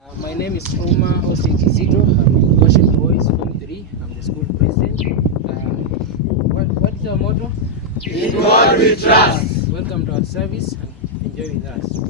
My name is Oma Austin Kizito. I'm in Goshen Boys Form 3. I'm the school president. What is our motto? In God we trust. Welcome to our service and enjoy with us.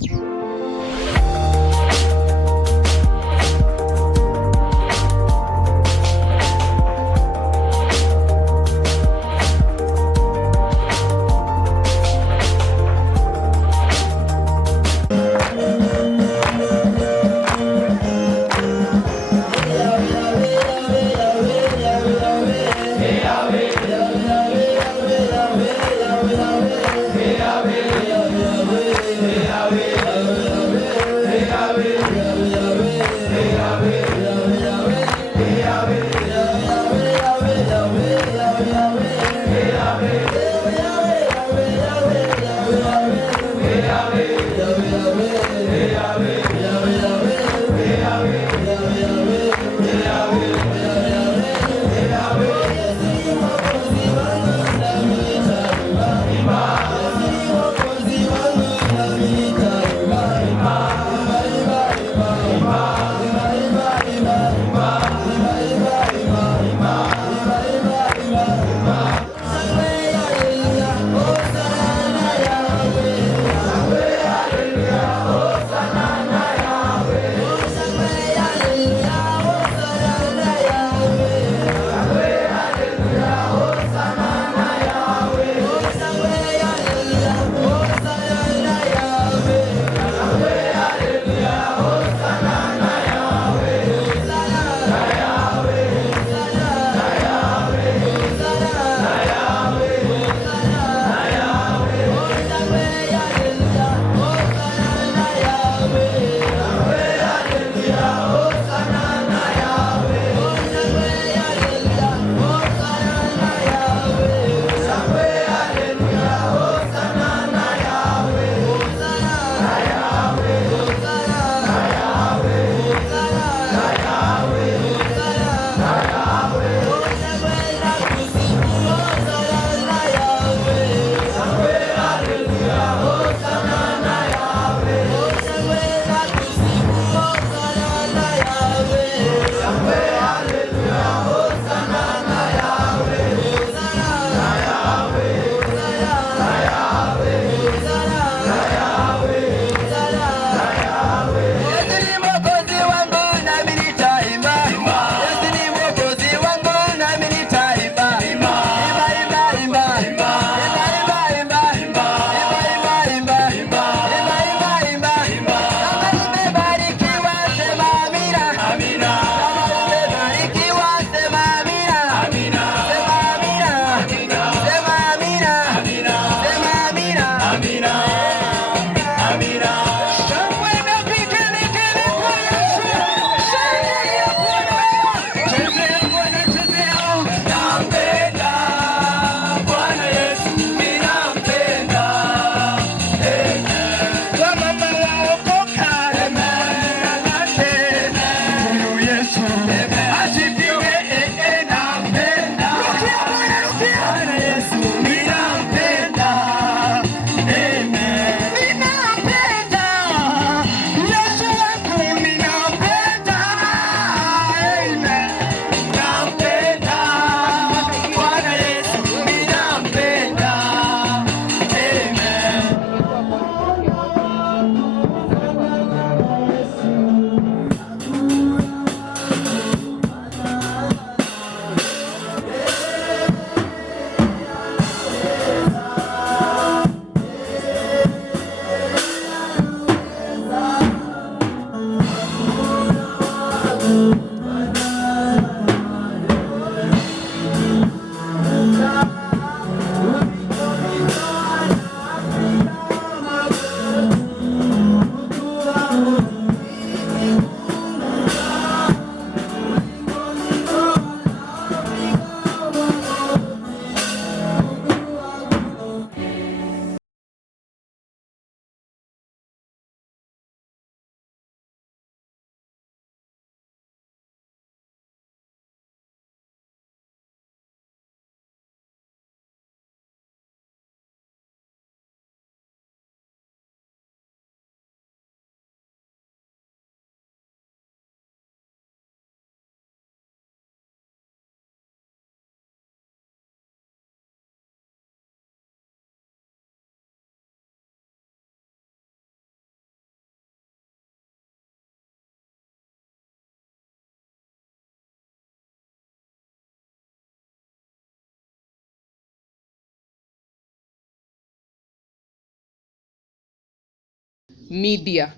media.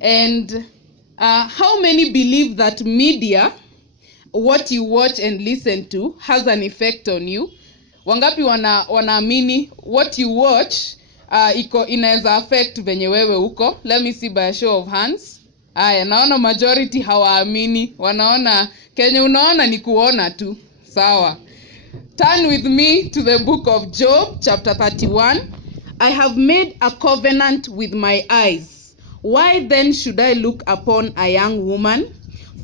And how many believe that media, what you watch and listen to, has an effect on you? Wangapi wanaamini what you watch inaweza affect venye wewe uko? Let me see by a show of hands. Aya, naona majority hawaamini, wanaona kenye unaona ni kuona tu. Sawa. Turn with me to the book of Job, chapter 31. I have made a covenant with my eyes. Why then should I look upon a young woman?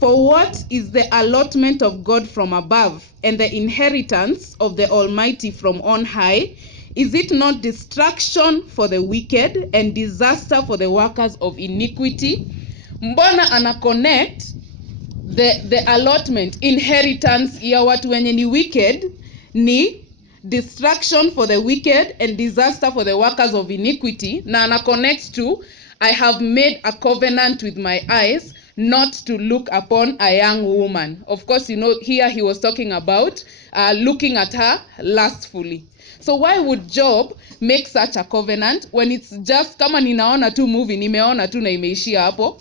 For what is the allotment of God from above, and the inheritance of the Almighty from on high? Is it not destruction for the wicked and disaster for the workers of iniquity? Mbona ana connect the allotment, inheritance ya watu wenye ni wicked ni destruction for the wicked and disaster for the workers of iniquity, na ana connect to I have made a covenant with my eyes not to look upon a young woman. Of course, you know, here he was talking about looking at her lustfully. So why would Job make such a covenant when it's just kama ninaona tu movie, nimeona tu na imeishia hapo?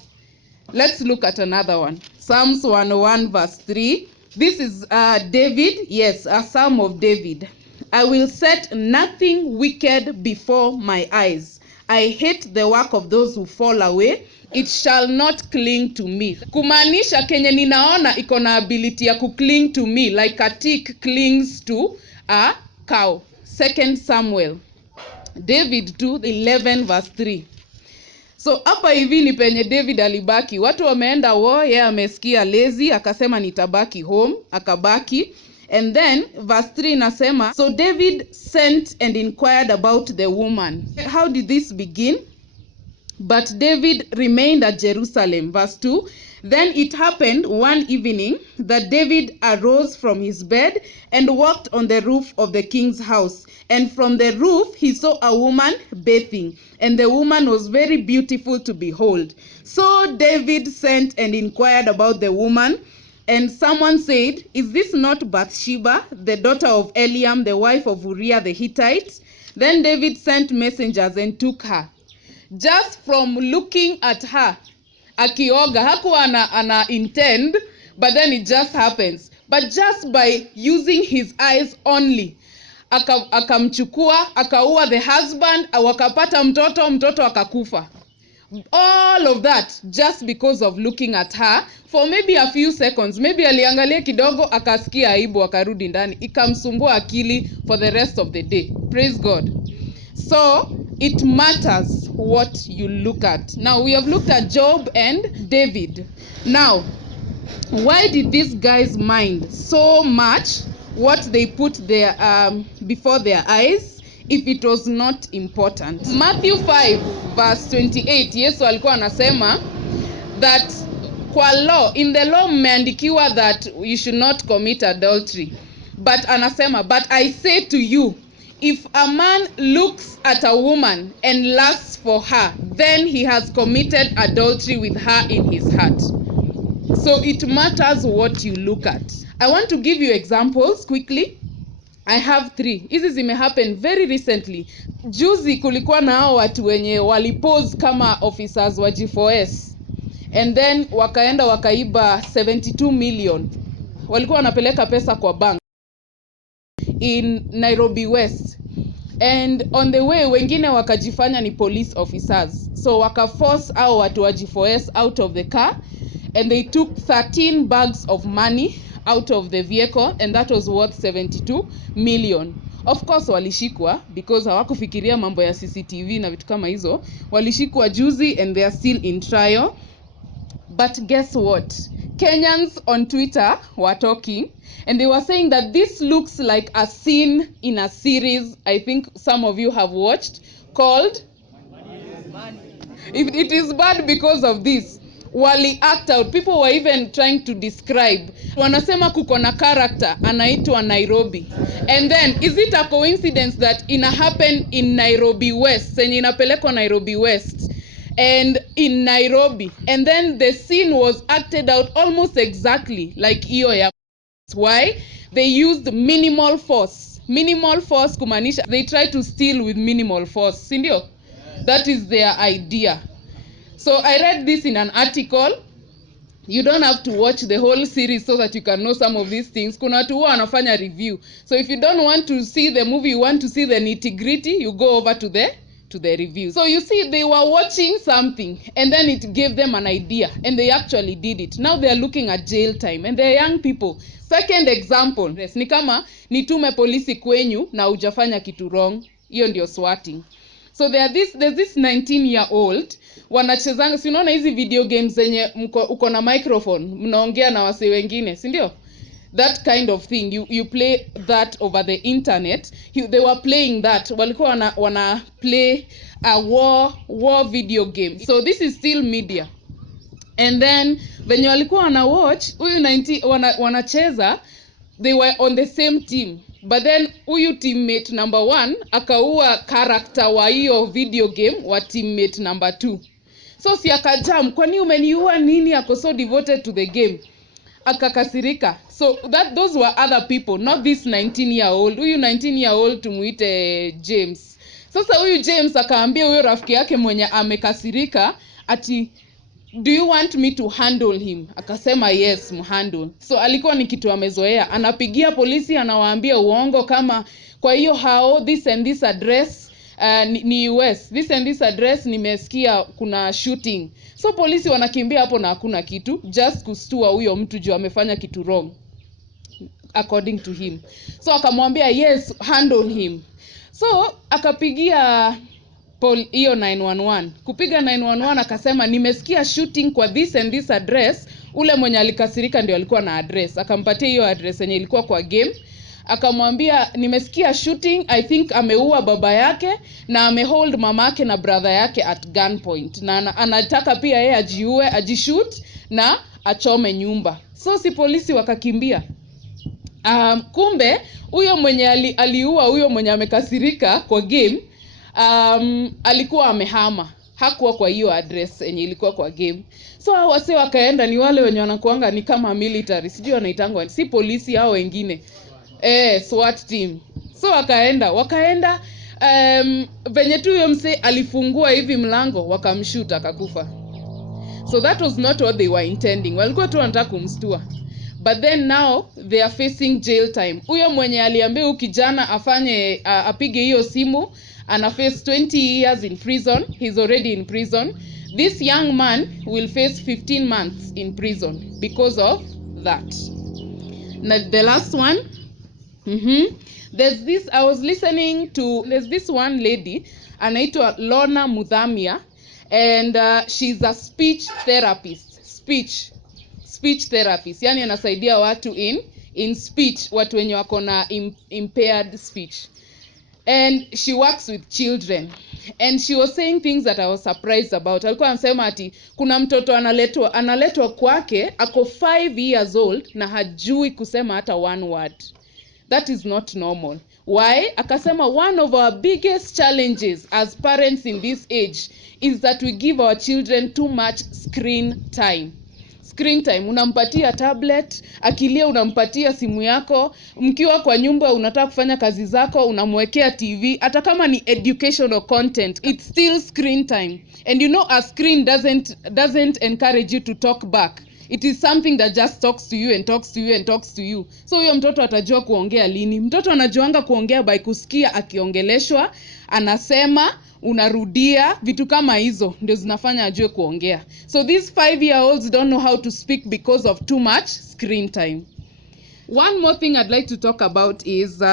Let's look at another one. Psalms 101 verse 3. This is David. Yes, a psalm of David. I will set nothing wicked before my eyes. I hate the work of those who fall away. It shall not cling to me. Kumaanisha kenye ninaona iko na ability ya kucling to me like a tick clings to a cow. 2 Samuel. David 2:11 verse 3. So hapa hivi ni penye David alibaki. Watu wameenda war, yeye amesikia lazy, akasema nitabaki home, akabaki. And then verse 3 inasema, so David sent and inquired about the woman. How did this begin? But David remained at Jerusalem. Verse 2, then it happened one evening that David arose from his bed and walked on the roof of the king's house. And from the roof he saw a woman bathing, and the woman was very beautiful to behold. So David sent and inquired about the woman, and someone said, is this not Bathsheba, the daughter of Eliam, the wife of Uriah the Hittite? Then David sent messengers and took her. Just from looking at her, akioga, hakuwa ana intend, but then it just happens. But just by using his eyes only, akamchukua, akaua the husband, wakapata mtoto akakufa. All of that just because of looking at her for maybe a few seconds. Maybe aliangalia kidogo, akasikia aibu, akarudi ndani, ikamsumbua akili for the rest of the day. Praise God. So it matters what you look at. Now we have looked at Job and David. Now, why did these guys mind so much what they put their before their eyes if it was not important? Matthew 5 verse 28, Yesu alikuwa anasema that kwa law, in the law mmeandikiwa that you should not commit adultery. But anasema, but I say to you, if a man looks at a woman and lusts for her, then he has committed adultery with her in his heart. So it matters what you look at. I want to give you examples quickly. I have 3. Hizi zimehappen very recently. Juzi kulikuwa na hao watu wenye walipose kama officers wa R.O.Y.S. And then wakaenda wakaiba 72 million. Walikuwa wanapeleka pesa kwa bank in Nairobi West. And on the way wengine wakajifanya ni police officers. So wakaforce hao watu wa R.O.Y.S out of the car, and they took 13 bags of money out of the vehicle, and that was worth 72 million. Of course walishikwa because hawakufikiria mambo ya CCTV na vitu kama hizo. Walishikwa juzi and they are still in trial. But guess what? Kenyans on Twitter were talking, and they were saying that this looks like a scene in a series I think some of you have watched called If it is bad because of this. Wali act out. People were even trying to describe. Wanasema kuko na character anaitwa Nairobi. And then is it a coincidence that ina happen in Nairobi West? Senye inapelekwa Nairobi West and in Nairobi. And then the scene was acted out almost exactly like hiyo ya. Why? They used minimal force. Minimal force kumaanisha they try to steal with minimal force. Si ndio? That is their idea. So I read this in an article. You don't have to watch the whole series so that you can know some of these things. Kuna watu huwa wanafanya review. So if you don't want to see the movie, you want to see the nitty-gritty, you go over to the review. So you see, they were watching something and then it gave them an idea and they actually did it. Now they are looking at jail time and they are young people. Second example, yes, ni kama nitume polisi kwenyu na hujafanya kitu wrong. Hiyo ndio swatting. So there's this 19-year-old wanachezanga, si unaona hizi video games zenye uko na microphone mnaongea na wase wengine, si ndio? That kind of thing, you play that over the internet. They were playing that, walikuwa wana play a war video game. So this is still media. And then venye walikuwa wana watch huyu 90 wanacheza, they were on the same team, but then huyu teammate number 1 akaua character wa hiyo video game wa teammate number 2. So si akajam, kwani umeniua nini? Ako so devoted to the game, akakasirika. So those were other people, not this 19-year-old. Huyu 19-year-old tumuite James. Sasa huyu James akaambia huyo rafiki yake mwenye amekasirika ati, do you want me to handle him? Akasema yes, mhandle. So alikuwa ni kitu amezoea, anapigia polisi, anawaambia uongo kama kwa hiyo hao this and this address ni US, this and this address nimesikia kuna shooting. So polisi wanakimbia hapo na hakuna kitu, just kustua huyo mtu juu amefanya kitu wrong according to him. So akamwambia yes, handle him. So akapigia hiyo 911. Kupiga 911 akasema nimesikia shooting kwa this and this address. Ule mwenye alikasirika ndio alikuwa na address, akampatia hiyo address yenye ilikuwa kwa game. Akamwambia nimesikia shooting, I think ameua baba yake na amehold mamake na brother yake at gunpoint, na anataka pia yeye ajiue, ajishoot na achome nyumba. So si polisi wakakimbia. Kumbe huyo mwenye aliua huyo mwenye amekasirika kwa game, alikuwa amehama, hakuwa kwa hiyo address yenye ilikuwa kwa game. So wase wakaenda, ni wale wenye wanakuanga ni kama military, sijui wanaitangwa, si polisi hao wengine, SWAT team. So wakaenda venye tu huyo mse alifungua hivi mlango, wakamshoot akakufa. So that was not what they were intending, walikuwa tu wanataka kumstua. But then now they are facing jail time. Huyo mwenye aliambia huyu kijana afanye apige hiyo simu ana face 20 years in prison. He's already in prison. This young man will face 15 months in prison because of that. Now the last one, there's this one lady anaitwa Lorna Mudhamia, and she's a speech therapist. Speech therapist, yani anasaidia watu in speech, watu wenye wako na impaired speech, and she works with children. And she was saying things that I was surprised about. Alikuwa anasema ati kuna mtoto analetwa kwake ako 5 years old na hajui kusema hata one word. That is not normal. Why? Akasema one of our biggest challenges as parents in this age is that we give our children too much screen time. Unampatia tablet, akilia unampatia simu yako, mkiwa kwa nyumba unataka kufanya kazi zako unamwekea TV, hata kama ni educational content, it's still screen time. And you know a screen doesn't encourage you to talk back. It is something that just talks to you and talks to you and talks to you. So huyo mtoto atajua kuongea lini? Mtoto anajuanga kuongea by kusikia akiongeleshwa, anasema, unarudia, vitu kama hizo ndio zinafanya ajue kuongea. So these 5-year-olds don't know how to speak because of too much screen time. One more thing I'd like to talk about is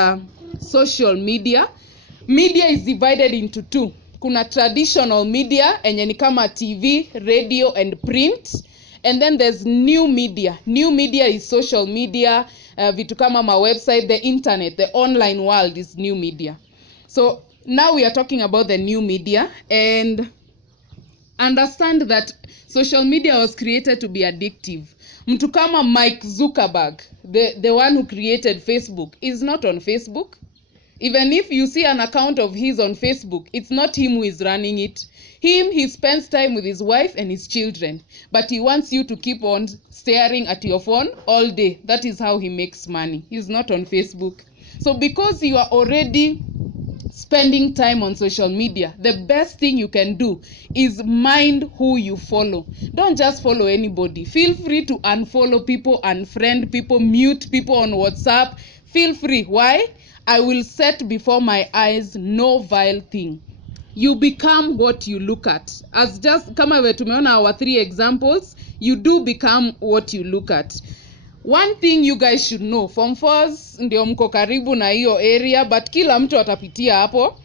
social media. Media is divided into two. Kuna traditional media enye ni kama TV, radio and print. And then there's new media. New media is social media, vitu kama ma website, the internet, the online world is new media. So now we are talking about the new media, and understand that social media was created to be addictive. Mtu kama Mike Zuckerberg, the one who created Facebook, is not on Facebook. Even if you see an account of his on Facebook, it's not him who is running it. He spends time with his wife and his children, but he wants you to keep on staring at your phone all day. That is how he makes money. He's not on Facebook. So because you are already spending time on social media, the best thing you can do is mind who you follow. Don't just follow anybody. Feel free to unfollow people, unfriend people, mute people on WhatsApp. Feel free. Why? I will set before my eyes no vile thing. You become what you look at. As just kama we tumeona our 3 examples, you do become what you look at. One thing you guys should know, form 4s ndio mko karibu na hiyo area, but kila mtu atapitia hapo.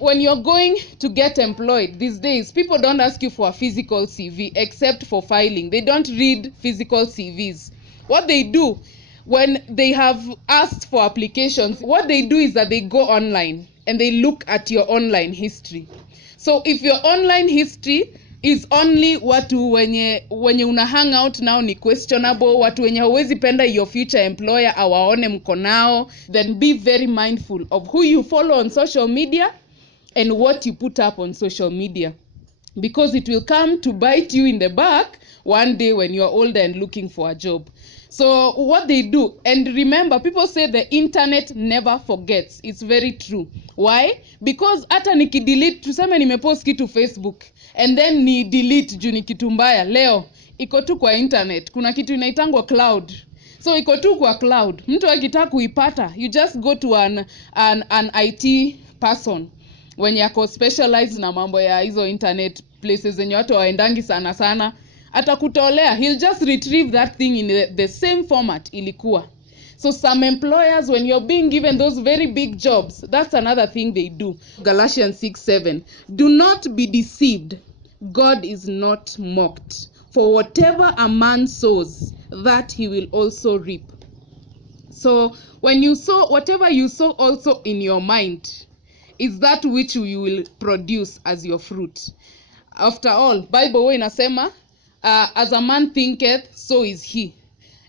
When you're going to get employed these days, people don't ask you for a physical CV except for filing. They don't read physical CVs. What they do when they have asked for applications, what they do is that they go online and they look at your online history. So if your online history is only watu wenye una hang out nao ni questionable, watu wenye hauwezi penda your future employer awaone mko nao, then be very mindful of who you follow on social media and what you put up on social media, because it will come to bite you in the back one day when you're older and looking for a job. So what they do, and remember, people say the internet never forgets. It's very true. Why? Because hata nikidelete, tuseme nimepost kitu Facebook and then ni delete juu ni kitu mbaya, leo iko tu kwa internet. Kuna kitu inaitangwa cloud, so iko tu kwa cloud. Mtu akitaka kuipata, you just go to an IT person wenye ako specialized na mambo ya hizo internet places zenye watu waendangi sana sana, atakutolea. He'll just retrieve that thing in the same format ilikuwa. So some employers, when you're being given those very big jobs, that's another thing they do. Galatians 6:7, do not be deceived, God is not mocked, for whatever a man sows, that he will also reap. So when you sow, whatever you sow also in your mind is that which you will produce as your fruit. After all, Bible way inasema, as a man thinketh, so is he.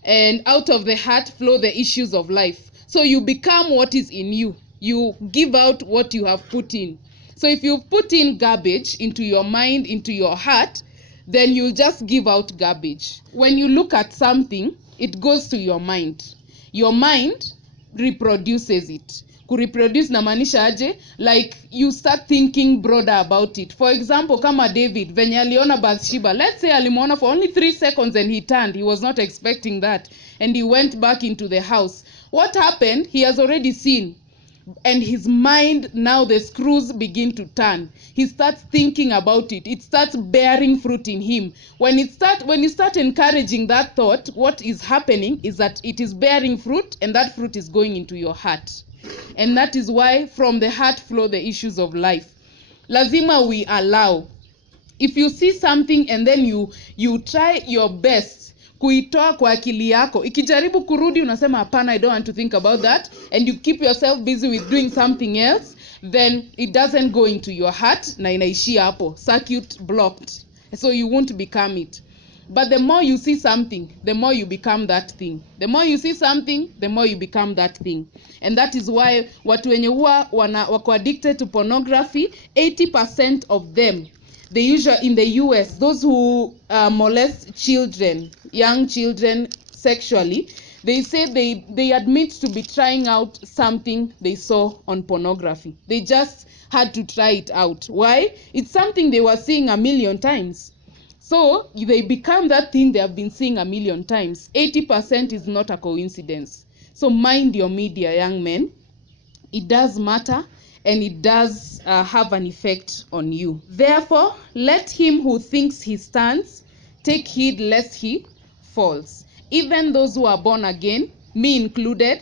And out of the heart flow the issues of life. So you become what is in you. You give out what you have put in. So if you put in garbage into your mind, into your heart, then you'll just give out garbage. When you look at something, it goes to your mind. Your mind reproduces it. Kureproduce namaanisha aje? Like you start thinking broader about it. For example, kama David venye aliona Bathsheba, let's say alimuona for only 3 seconds and he turned. He was not expecting that, and he went back into the house. What happened? He has already seen, and his mind, now the screws begin to turn. He starts thinking about it. It starts bearing fruit in him. When you start encouraging that thought, what is happening is that it is bearing fruit, and that fruit is going into your heart. And that is why from the heart flow the issues of life. Lazima we allow. If you see something and then you try your best kuitoa kwa akili yako, ikijaribu kurudi unasema hapana, I don't want to think about that, and you keep yourself busy with doing something else, then it doesn't go into your heart na inaishia hapo, circuit blocked, so you won't become it. But the more you see something, the more you become that thing. The more you see something, the more you become that thing. And that is why watu wenye huwa wako addicted to pornography, 80% of them, they usually in the US, those who molest children, young children sexually, they say they admit to be trying out something they saw on pornography. They just had to try it out. Why? It's something they were seeing a million times. So they become that thing they have been seeing a million times. 80% is not a coincidence. So mind your media, young men. It does matter, and it does have an effect on you. Therefore, let him who thinks he stands take heed lest he falls. Even those who are born again, me included,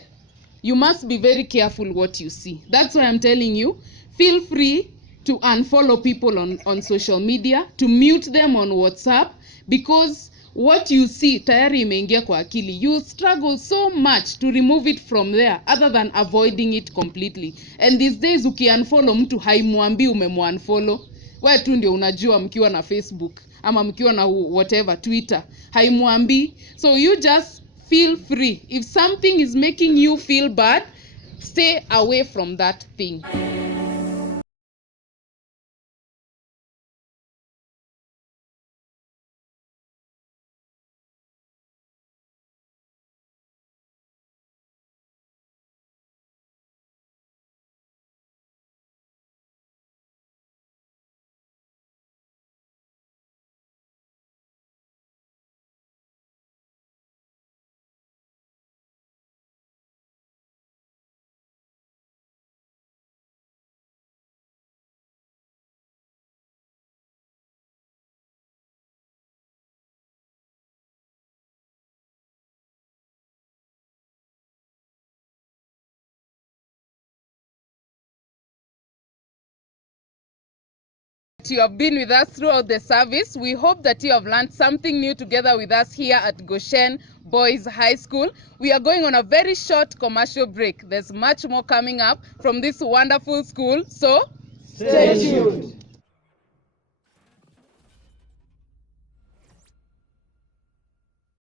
you must be very careful what you see. That's why I'm telling you, feel free to unfollow people on social media, to mute them on WhatsApp, because what you see tayari imeingia kwa akili. You struggle so much to remove it from there other than avoiding it completely. And these days ukiunfollow mtu haimwambii umemunfollow. Wewe tu ndio unajua mkiwa na Facebook ama mkiwa na whatever Twitter, haimwambii. So you just feel free. If something is making you feel bad, stay away from that thing. You have been with us throughout the service. We hope that you have learned something new together with us here at Goshen Boys High School. We are going on a very short commercial break. There's much more coming up from this wonderful school, so Stay tuned.